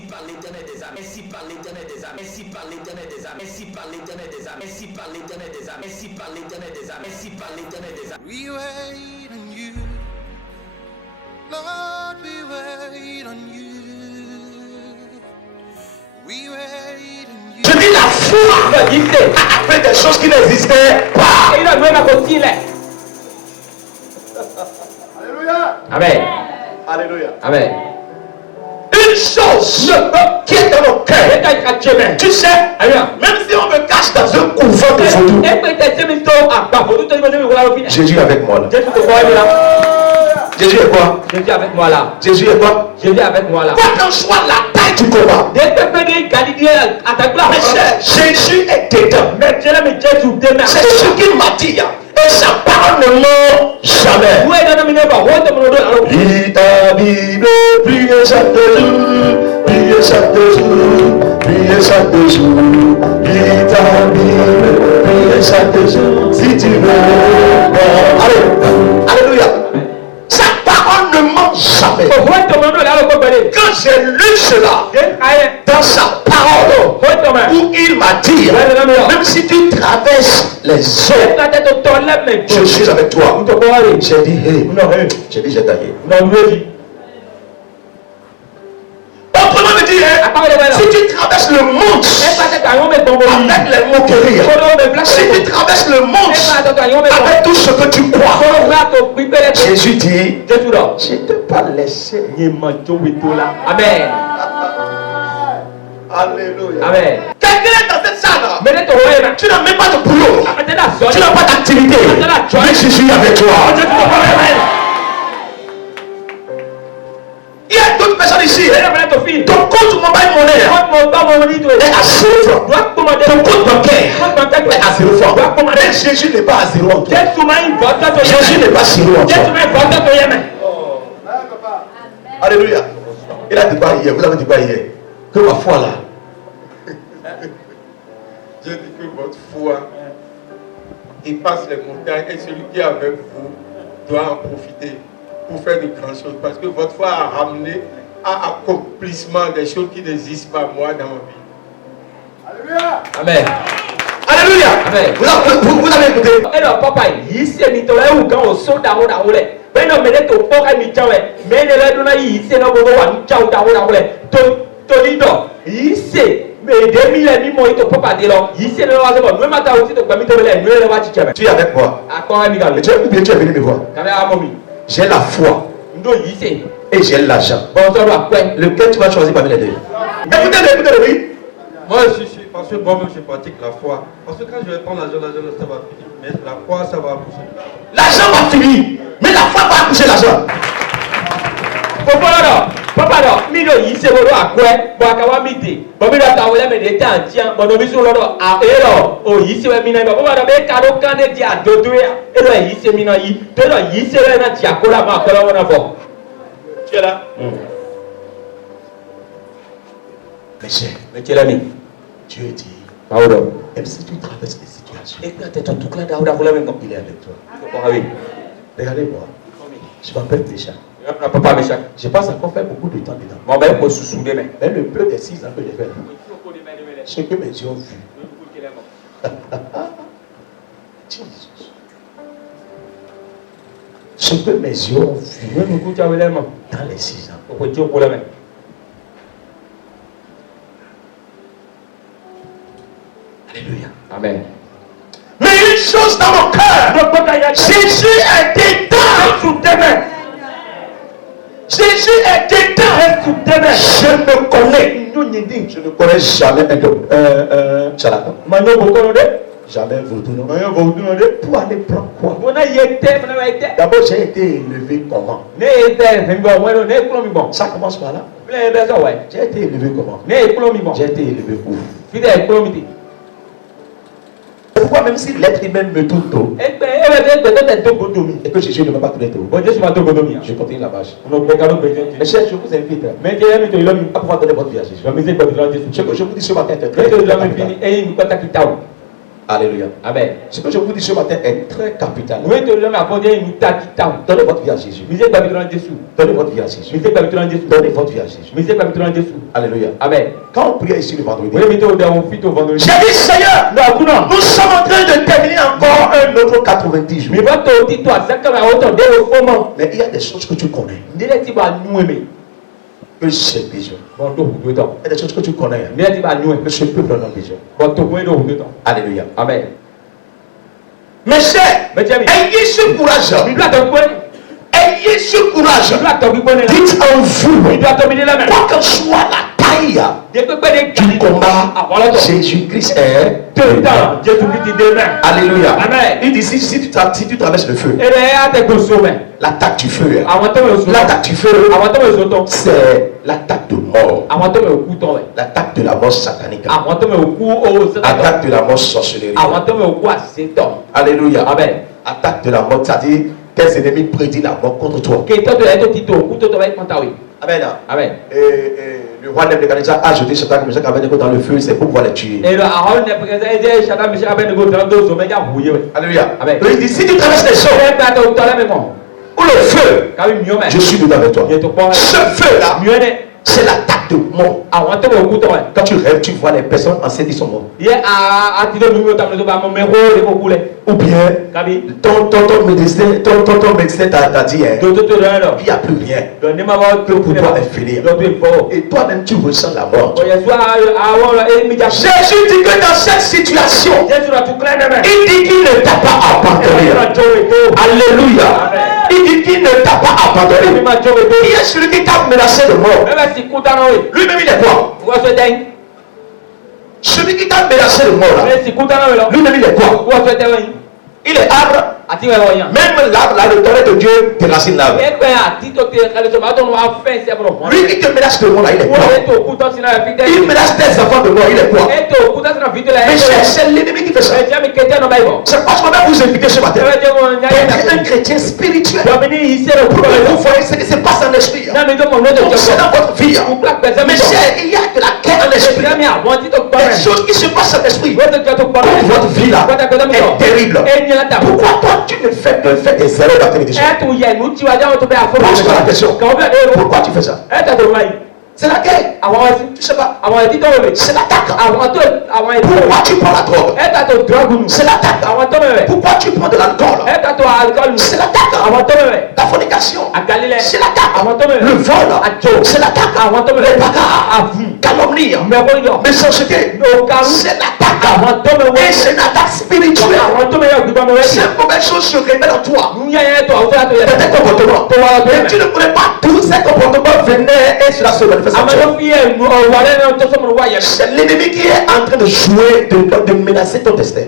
Ainsi par l'Éternel des âmes. Ainsi par l'Éternel des âmes. Ainsi par l'Éternel des âmes. Ainsi par l'Éternel des âmes. Ainsi par l'Éternel des âmes. Ainsi par l'Éternel des âmes. Ainsi par l'Éternel des âmes. We wait on you, Lord. We wait on you. We wait on you. Je dis la foi a fait des choses qui n'existaient pas. Alléluia. Amen. Alléluia. Amen. Une chose qui est dans nos cœurs. Tu sais, même si on me cache dans un couvent de vaudou, Jésus est avec moi là. Jésus est quoi? Jésus avec moi là. Jésus est quoi? Jésus avec moi là. Quoi qu'en soit la taille du combat, Jésus est dedans. C'est ce qu'il m'a dit. Et sa parole ne ment jamais. Lis ta Bible, priez chaque jour, priez chaque jour, priez chaque jour. Lis ta Bible, priez chaque jour, si tu veux. Allez, alléluia. Sa parole ne ment jamais. Quand j'ai lu cela dans sa parole, où il m'a dit, même si tu traverses les eaux, je suis avec toi. J'ai dit, hey, j'ai dit, j'ai gagné. Autrement me dire, si tu traverses le monde avec les moqueries, si tu traverses le monde avec tout ce que tu crois, Jésus dit, je ne t'ai pas laissé. Amen. Alléluia. Amen. Quelqu'un est dans cette salle. Tu n'as même pas de boulot. Tu n'as pas d'activité. Mais Jésus est avec toi. Il y a d'autres personnes ici. Ton compte mobile monnaie est à 0 francs. Ton compte bancaire est à 0 francs. Mais Jésus n'est pas à 0 en toi. Jésus n'est pas 0 en toi. Alléluia. Il a dit quoi hier? Vous avez dit quoi hier? Que ma foi là. J'ai dit que votre foi dépasse les montagnes et celui qui est avec vous doit en profiter pour faire de grandes choses. Parce que votre foi a ramené à accomplissement des choses qui n'existent pas moi dans ma vie. Alléluia. Amen. Alléluia. Amen. Vous avez écouté? Alors papa, ici est mitola ou quand on saute dans la roule. Mais non, mais les topos à mitawe. Mais les là donna ici non bobo wa mitaw dans la roule. Tolido. Ici. Mais 2000 et mi moito papa de là. Ici le wa bon. Nous mata aussi to kwami to le. Nous le wa chicheme. Tu es avec moi. Akwa mi ga. Mais tu es venu me voir. Kame amomi. J'ai la foi. Ndo ici. Et j'ai l'argent. Bon ça doit quoi? Lequel tu vas choisir parmi les deux? Écoutez, oui. Moi, je suis, parce que moi-même, je pratique la foi. Parce que quand je vais prendre l'argent, ça va finir. Mais la foi, ça va pousser. L'argent va finir. Mais la foi va accoucher l'argent. Papa no, mi do yi se bodo akwe, bo akawa miti. Bo mi do ta wole me de ta tian, bo no mi so lodo a ero, o yi se we mi na bo ba do be ka do kan de dia dodo ya. E do yi se mi na yi, to do yi se we na ti akola ma akola wona fo. Tu es là? Mais tu es là mi. Dieu dit, Paulo, même si tu traverses des situations, e ka te to tukla da ura kula me ko. il est avec toi. Oui. Regardez-moi. Je m'appelle Pécha. Papa Mécha. Je pense encore faire beaucoup de temps dedans. Bon ben ko susu de me. Mais le peu des 6 ans que j'ai fait là, ce que mes yeux ont vu. Jesus. Ce que mes yeux ont vu dans les 6 ans. Alléluia. Amen. Mais une chose dans mon cœur, Jésus est dedans. Jésus est dedans. Je me connais. Je ne connais jamais un charlatan. Jamais vaudou. Pour aller prendre quoi? D'abord, j'ai été élevé comment? Ça commence par là. J'ai été élevé comment? J'ai été élevé où? Pourquoi même si l'être humain me tourne tôt et que Jésus ne m'a pas tourné tôt, je continue la marche. Mes chers, je vous invite à pouvoir donner votre vie à Jésus. Ce que je vous dis ce matin est très Alléluia. Amen. Ce que je vous dis ce matin est très capital. Oui, tu l'as apporté une taquita. Donnez votre vie à Jésus. Misé Babylone Jésus. Donnez votre vie à Jésus. Misé Babylone Jésus. Donnez votre vie à Jésus. Misé Babylone Jésus. Alléluia. Amen. Quand on priait ici le vendredi, Oui, mais tu as au vendredi. j'ai dit Seigneur, nous sommes en train de terminer encore un autre 90 jours. Mais votre auditoire, c'est comme un autre développement. Mais il y a des choses que tu connais. N'est-ce pas nous aimer? Que j'ai besoin. Bon, donc, Il y a des choses que tu connais. n'est-ce pas nous aimer? Que ce peuple en a besoin. Bon, donc, oui, donc, Alléluia. Amen. Mes chers, Mais tiens, ayez ce courage. il doit te connaître. Ayez ce courage. Il doit te connaître. Dites en vous, Il doit te mener la main. quoi que soit la taille Dès que tu du combat, Jésus-Christ est dedans. Jésus-Christ est demain. Alléluia. Amen. Il dit si tu traverses le feu, Et là, tu es consommé. l'attaque du feu, Avant de me l'attaque du feu, c'est l'attaque de mort, avant de me couteau. l'attaque de la mort satanique, Avant de me couteau. attaque de la mort sorcellerie. Avant de me couteau, c'est toi. Alléluia. Amen. Attaque de la mort, c'est-à-dire tes ennemis prédisent la mort contre toi. Que toi, tu es tout titre, couteau, tu vas être content. Amen. Amen. Et le roi Nebuchadnezzar a jeté Shadrach, Meshach et Abednego dans le feu, c'est pour pouvoir les tuer. Et le Aaron n'est pas que Shadrach, Meshach et Abednego dans le sommet, il a brouillé. Alléluia. Amen. Il dit si tu traverses les eaux ou le feu, je suis dedans avec toi. Ce feu-là, c'est l'attaque de mort. Quand tu rêves, tu vois les personnes enceintes qui sont mortes. Ou bien, ton médecin t'a dit, il n'y a plus rien. Pour toi est fini. Et toi-même, tu ressens la mort. Jésus dit que dans cette situation, il dit qu'il ne t'a pas abandonné. Alléluia. Il dit qu'il ne t'a pas abandonné. Qui est celui qui t'a menacé de mort? Lui-même, il est quoi? Celui qui t'a menacé de mort là, lui-même, il est quoi? Il est arbre. Même l'arbre là, le tonnerre de Dieu déracine l'arbre. Lui qui te menace de mort là, il est quoi? Il menace tes enfants de mort, il est quoi? Mais c'est l'ennemi qui fait ça. C'est parce qu'on va vous inviter ce matin. D'être un chrétien spirituel. Pour que vous voyez ce qui se passe en esprit. Donc c'est dans votre vie. Mais il y a de la guerre en esprit. Des choses qui se passent en esprit. Votre vie là est terrible. Pourquoi toi tu ne fais que faire des erreurs dans tes médecins? Pose-toi la question. Pourquoi tu fais ça? C'est la guerre. Tu sais pas. C'est l'attaque. Pourquoi tu prends la drogue? C'est l'attaque. Pourquoi tu prends de l'alcool? C'est l'attaque. La fornication. C'est l'attaque. Le vol. C'est l'attaque. Les bagarres. Calomnie. Méchanceté. C'est l'attaque. Et c'est une attaque spirituelle. C'est une mauvaise chose se révèle en toi. Dans tes comportements. Mais tu ne pourrais pas tous ces comportements venaient et cela se manifeste. C'est l'ennemi qui est en train de jouer, de menacer ton destin.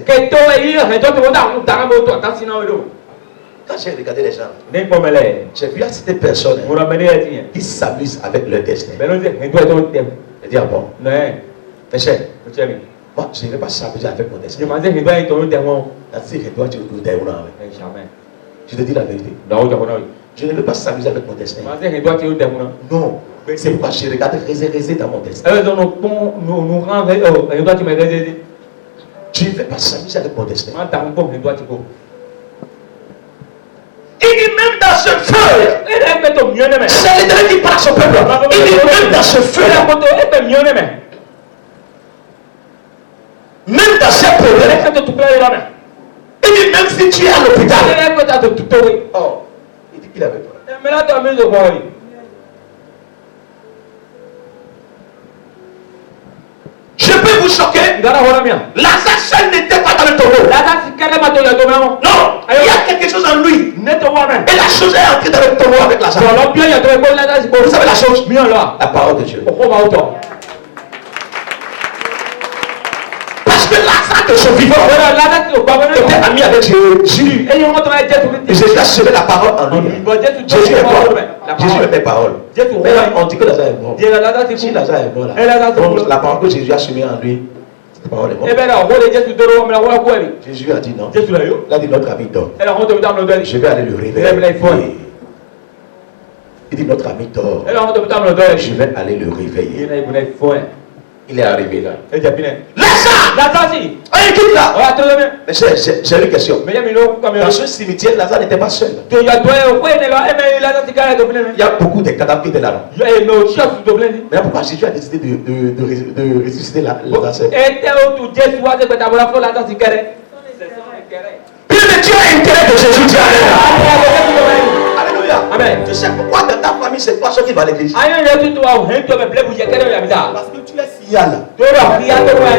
Quand j'ai regardé les gens, j'ai vu ces personnes qui s'amusent avec leur destin. Je dis, ah bon, mes chers, moi je ne vais pas s'amuser avec mon destin. Je te dis la vérité. Je ne veux pas s'amuser avec mon destin. Non. C'est pourquoi je regarde réservé dans mon destin. Tu ne veux pas s'amuser avec mon destin. Il dit même dans ce feu, c'est l'Éternel qui parle à son peuple. Il dit même dans ce feu, même dans ces problèmes, il dit même si tu es à l'hôpital. Oh, il dit qu'il avait peur. Je peux vous choquer. Lazare seul n'était pas dans le tombeau. Non, il y a quelque chose en lui. Et la chose est entrée dans le tombeau avec Lazare. Vous savez la chose? La parole de Dieu. Parce que Lazare de son vivant était ami avec Jésus. Et Jésus a semé la parole en lui. Jésus est mort. Jésus est mes paroles. Mais là, on dit que Lazare est mort. Si Lazare est mort là, donc la parole que Jésus a semée en lui, cette parole est morte. Jésus a dit non. Il a dit notre ami dort. Je vais aller le réveiller. Il dit notre ami dort. Je vais aller le réveiller. Il est arrivé là. Lazare! il quitte là. Oya to me. Mais j'ai une question. Me ya mi lo comme Dans ce cimetière, Lazare n'était pas seul. to ya to e ko ne lo e me la ta tikara to Il y a beaucoup de cadavres qui étaient là. yo e no chef to blend. Mais pourquoi Jésus a décidé de ressusciter Lazare? E te o tu Jésus wa se peta bola fo la ta tikara. Puis mais Dieu a intérêt que Jésus dise Alléluia. Amen. Tu sais pourquoi dans ta famille, c'est toi ceux qui va à l'église? Ayo ya tu to wa hen to me ble bu je kere ya bisa. Parce que tu es signal. To ro ki ya to wa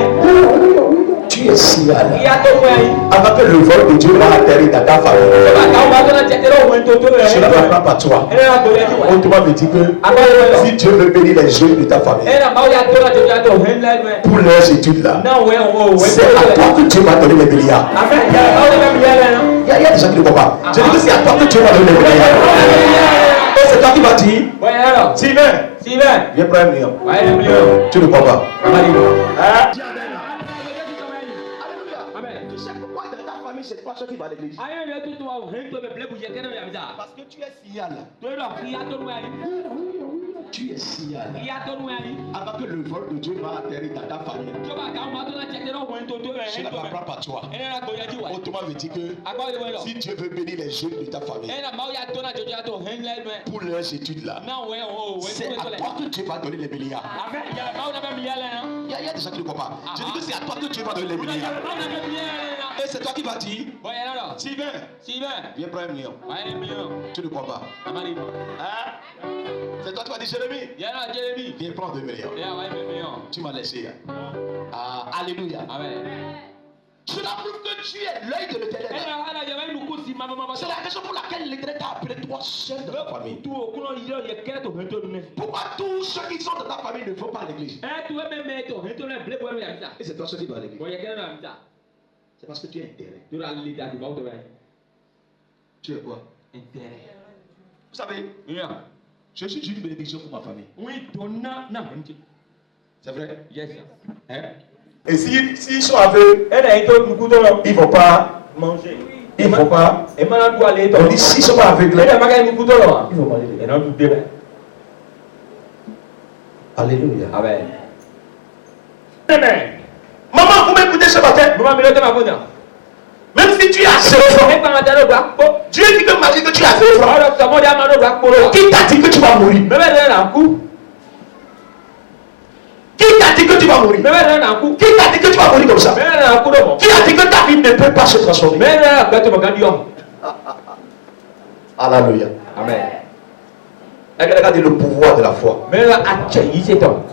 Tu es signal. ya to wa Avant que le vol de Dieu va atterrir dans ta famille, ba ka wa to na je kere o hen to cela ne prend pas toi. e na ko ya ti wa Autrement veut dire que aba si Dieu veut bénir les jeunes de ta famille e na ma ya to na je ya to hen la me pour leurs études là, na we o we c'est à toi que Dieu va donner les milliards. amen ya ma o me ya la no Il y a des gens qui ne comprennent pas. Je dis que c'est à toi que Dieu va donner les milliards. Et c'est toi qui vas dire, wa ya lo Sylvain, Steven viens prendre un million. wa ya million Tu ne crois pas. amali Hein? amen Tu sais pourquoi dans ta famille, c'est toi ceux qui va à l'église? ayo ya tu to wa hen to me ble bu je kere ya bisa Parce que tu es signal. to ro ki ya to wa Tu es signal. ya to wa Avant que le vol de Dieu va atterrir dans ta famille, to ba ka ma to na je kere o hen to cela ne prend pas toi. e na ko ya ti wa Autrement veut dire que agba le lo si Dieu veut bénir les jeunes de ta famille e na ma ya to na je ya to hen la me pour leurs études là, na we o we c'est to à le toi que Dieu va donner les milliards. amen ya ma o na me ya la no Il y a des gens qui ne comprennent pas. Je dis que c'est à toi que Dieu va donner les milliards. Et c'est toi qui vas dire, Sylvain, viens prendre un million. Tu ne crois pas. Hein? C'est toi qui vas dire, Jérémie, viens prendre 2 millions. Tu m'as laissé. Hein? Ah, alléluia. Cela prouve que tu es l'œil de l'éternel. C'est la raison pour laquelle l'éternel t'a appelé toi seul de ta famille. Pourquoi tous ceux qui sont dans ta famille ne vont pas à l'église? Et c'est toi ceux qui vont à l'église. C'est parce que tu es intérêt. Tu es quoi? Vous savez, je suis une bénédiction pour ma famille. C'est vrai? Hein? Et s'ils sont aveugles, ils ne vont pas manger. Ils ne vont pas. On dit s'ils ne sont pas aveugles, ils vont manger. Alléluia. Maman, vous m'écoutez ce matin? Même si tu as 0 francs, Dieu dit que malgré que tu as 0 francs, qui t'a dit que tu vas mourir? Qui t'a dit que tu vas mourir? Qui t'a dit que tu vas mourir comme ça? Qui a dit que ta vie ne peut pas se transformer? Alléluia. Regardez le pouvoir de la foi.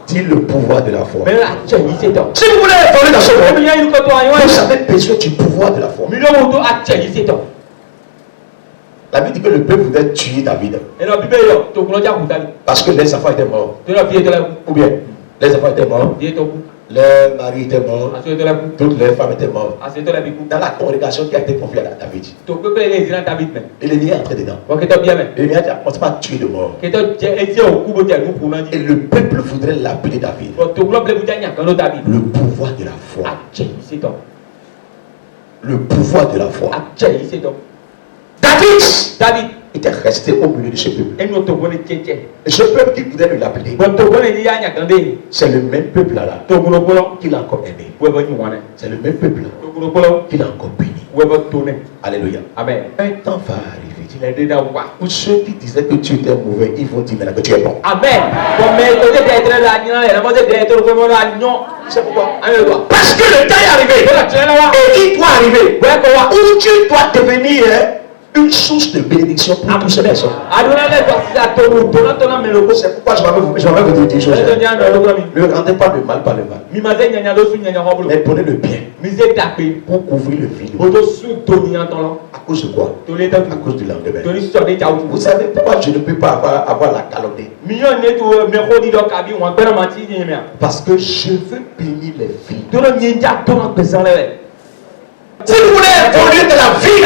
Dis le pouvoir de la foi. Si vous voulez évoluer dans ce monde, vous avez besoin du pouvoir de la foi. La Bible dit que le peuple voulait tuer David parce que les enfants étaient morts. Ou bien, les enfants étaient morts, les maris étaient morts, toutes les femmes étaient mortes. Dans la congrégation qui a été confiée à David, et l'ennemi est entré dedans. L'ennemi a dit, on ne pas tuer de mort. Et le peuple voudrait l'appeler David. Le pouvoir de la foi. Le pouvoir de la foi. David était resté au milieu de ce peuple. Et ce peuple qui voulait l'appeler, c'est le même peuple là qu'il a encore aimé. C'est le même peuple qu'il a encore béni. Alléluia. Amen. Un temps va arriver où ceux qui disaient que tu étais mauvais, ils vont dire maintenant que tu es bon. Amen. C'est pourquoi? Parce que le temps est arrivé. Et il doit arriver où tu dois devenir une source de bénédiction pour toutes ces personnes. C'est pourquoi je vais vous dire une chose. Ne rendez pas le mal par le mal, mais prenez le bien pour couvrir le vide. À cause de quoi? À cause du lendemain. Vous savez pourquoi je ne peux pas avoir la calomnie? Parce que je veux bénir les filles. Si vous voulez évoluer de la vie,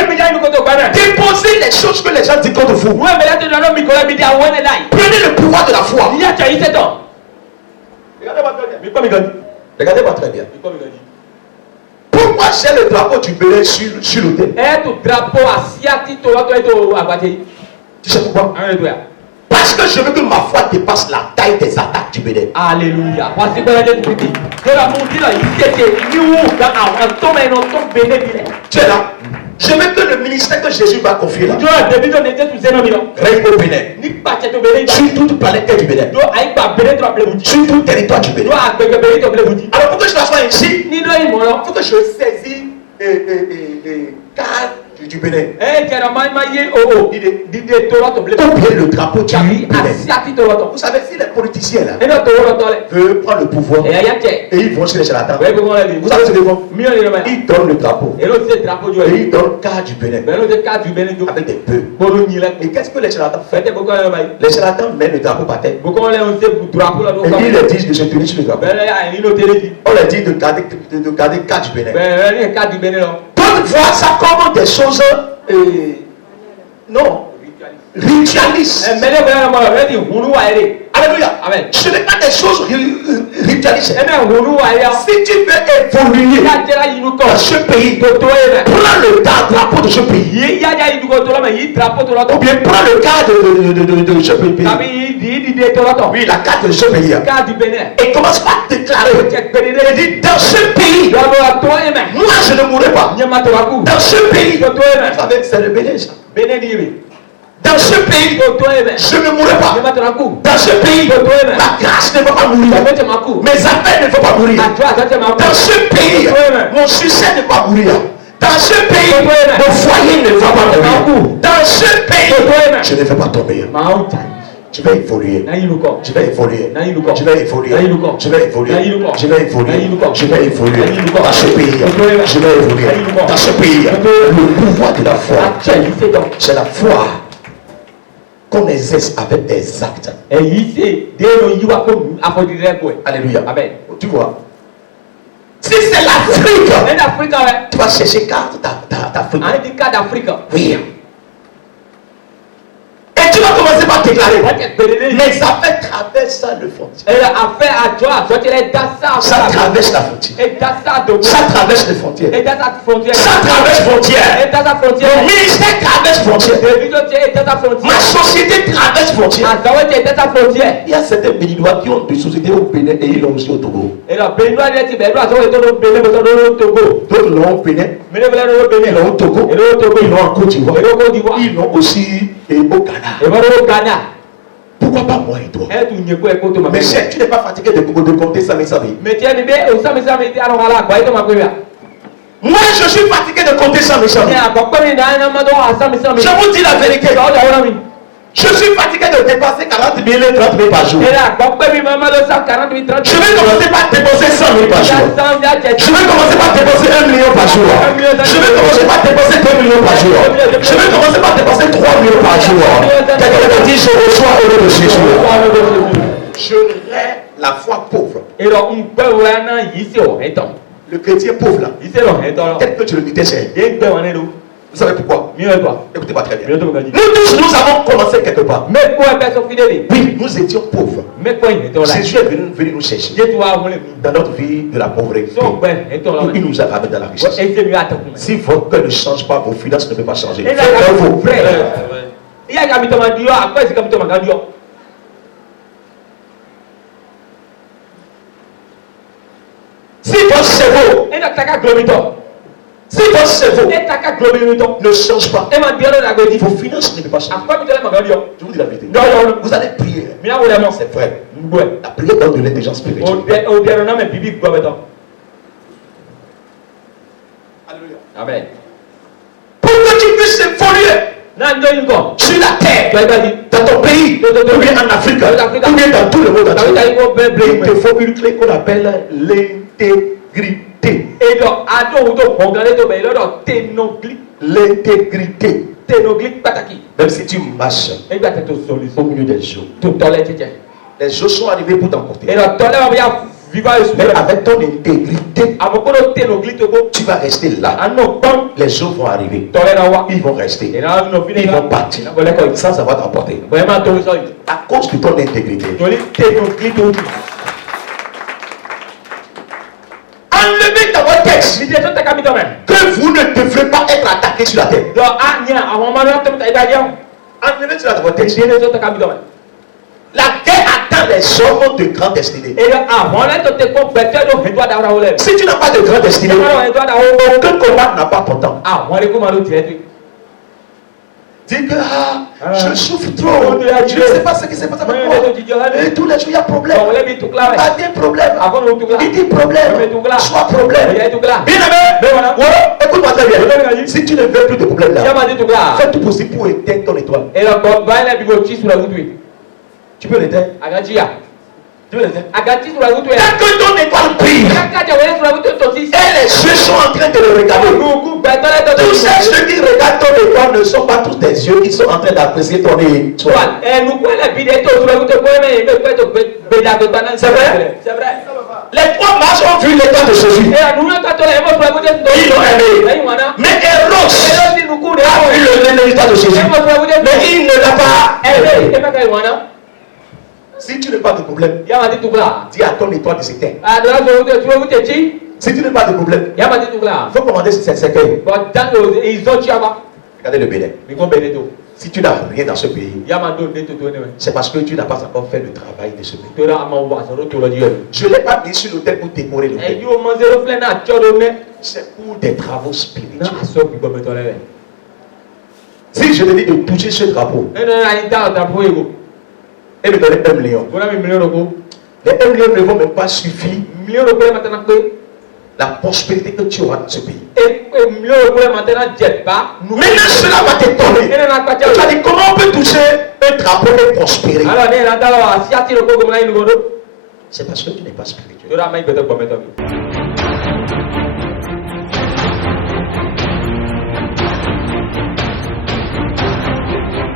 déposez les choses que les gens disent contre vous. Prenez le pouvoir de la foi. Regardez-moi très bien. Pourquoi j'ai le drapeau du Bénin sur l'autel? Tu sais pourquoi? Parce que je veux que ma foi dépasse la taille des attaques du Bénin. Alléluia. Tu es là. Je veux que le ministère que Jésus va confier là règne au Bénin. Sur toute planète du Bénin. Sur tout territoire du Bénin. Alors pour que je m'assoie ici, il faut que je saisis cadre du Bénin. Ou bien le drapeau du Bénin. Vous savez, si les politiciens là veulent prendre le pouvoir et ils vont chez les charlatans, vous savez ce qu'ils font? Ils donnent le drapeau. Et ils donnent le cadre du Bénin avec des bœufs. Et qu'est-ce que les charlatans font? Les charlatans mettent le drapeau par terre. Et ils leur disent de se tenir sur le drapeau. On leur dit de garder le cadre du Bénin. D'autres voient ça comme des choses non ritualistes. Alléluia. Amen. Ce n'est pas des choses ritualistes. Si tu veux évoluer dans ce pays, prends le drapeau de ce pays. Ou bien prends le cadre de ce pays. Oui, la carte de ce pays. Et commence par déclarer. Et dit, dans ce pays, moi je ne mourrai pas. Dans ce pays, vous savez, c'est le Bénin. Dans ce pays, je ne mourrai pas. Dans ce pays, ma grâce ne va pas mourir. Mes affaires ne vont pas mourir. Dans ce pays, mon succès ne va pas mourir. Dans ce pays, mon foyer ne va pas mourir. Dans ce pays, je ne vais pas tomber. Je vais évoluer. Je vais évoluer. Je vais évoluer. Je vais évoluer. Je vais évoluer. Je vais évoluer. Dans ce pays, je vais évoluer. Dans ce pays, le pouvoir de la foi, c'est la foi qu'on exerce avec des actes. Alléluia. Amen. Tu vois, si c'est l'Afrique, tu vas chercher carte d'Afrique. Oui. Et tu vas commencer par déclarer. Les affaires traversent le frontière. Ça traverse la frontière. Ça traverse les frontières. Ça traverse frontière. Mon ministère traverse frontière. Ma société traverse frontière. Il y a certains Béninois qui ont des sociétés au Bénin et ils l'ont aussi au Togo. D'autres l'ont au Bénin, ils l'ont au Togo, ils l'ont en Côte d'Ivoire, ils l'ont aussi au Ghana. Pourquoi pas moi et toi? Mais chef, tu n'es pas fatigué de compter ça, mes amis. Moi, je suis fatigué de compter ça, mes amis. Je vous dis la vérité. Je suis fatigué de dépenser 40 000 et 30 000 par jour. Je vais commencer par dépenser 100 000 par jour. Je vais commencer par dépenser 1 million par jour. Je vais commencer par dépenser 2 millions par jour. Je vais commencer par dépenser 3 millions par jour. Quelqu'un me dit, je reçois au nom de Jésus. Je rends la foi pauvre. Le chrétien pauvre là, tel que tu le mettais cher. Vous savez pourquoi? Écoutez-moi très bien. Nous tous, nous avons commencé quelque part. Oui, nous étions pauvres. Jésus est venu nous chercher dans notre vie de la pauvreté. Il nous a ramené dans la richesse. Si votre cœur ne change pas, vos finances ne peuvent pas changer. Si votre cerveau ne change pas, vos finances ne peuvent pas changer. Je vous dis la vérité. Vous allez prier. C'est vrai. La prière donne de l'intelligence spirituelle. Alléluia. Amen. Pour que tu puisses évoluer sur la terre, dans ton pays, ou bien en Afrique, ou bien dans tout le monde entier, il te faut une clé qu'on appelle l'intégrité. L'intégrité. Même si tu marches au milieu des eaux, les eaux sont arrivées pour t'emporter. Mais avec ton intégrité, tu vas rester là. Les eaux vont arriver. Ils vont rester. Ils vont partir sans avoir t'emporter. À cause de ton intégrité. Enlevez dans votre texte que vous ne devrez pas être attaqué sur la terre. Enlevez cela dans votre texte. La guerre attend a des hommes de grande destinée. Si tu n'as pas de grande destinée, aucun combat n'a pas ton temps. Dis que je souffre trop, je ne sais pas ce qui s'est passé avec moi. Et tous les jours il y a problème. Pas des problèmes. Il dit problème, soit problème. Bien aimé, écoute-moi très bien. Si tu ne veux plus de problème là, fais tout possible pour éteindre ton étoile. Tu peux l'éteindre. Tu peux l'éteindre. Tant que ton étoile brille, et les yeux sont en train de le regarder. Tous ceux qui regardent ton étoile ne sont pas tous tes yeux qui sont en train d'apprécier ton étoile. C'est vrai? C'est vrai. Les trois mages ont vu l'étoile de Jésus. Ils l'ont aimé. Mais Héros a vu l'étoile de Jésus. Mais il ne l'a pas aimé. Si tu n'as pas de problème, dis à ton étoile de s'éteindre. Si tu n'as pas de problème, il faut commander cette cercueil. Regardez le Bénin. Si tu n'as rien dans ce pays, c'est parce que tu n'as pas encore fait le travail de ce pays. Je ne l'ai pas mis sur l'autel pour décorer l'autel. C'est pour des travaux spirituels. Si je te dis de toucher ce drapeau et me donner 1 million, les 1 million ne vont même pas suffire la prospérité que tu auras dans ce pays. Maintenant, cela va t'étonner. Tu vas dire comment on peut toucher un drapeau et prospérer. C'est parce que tu n'es pas spirituel.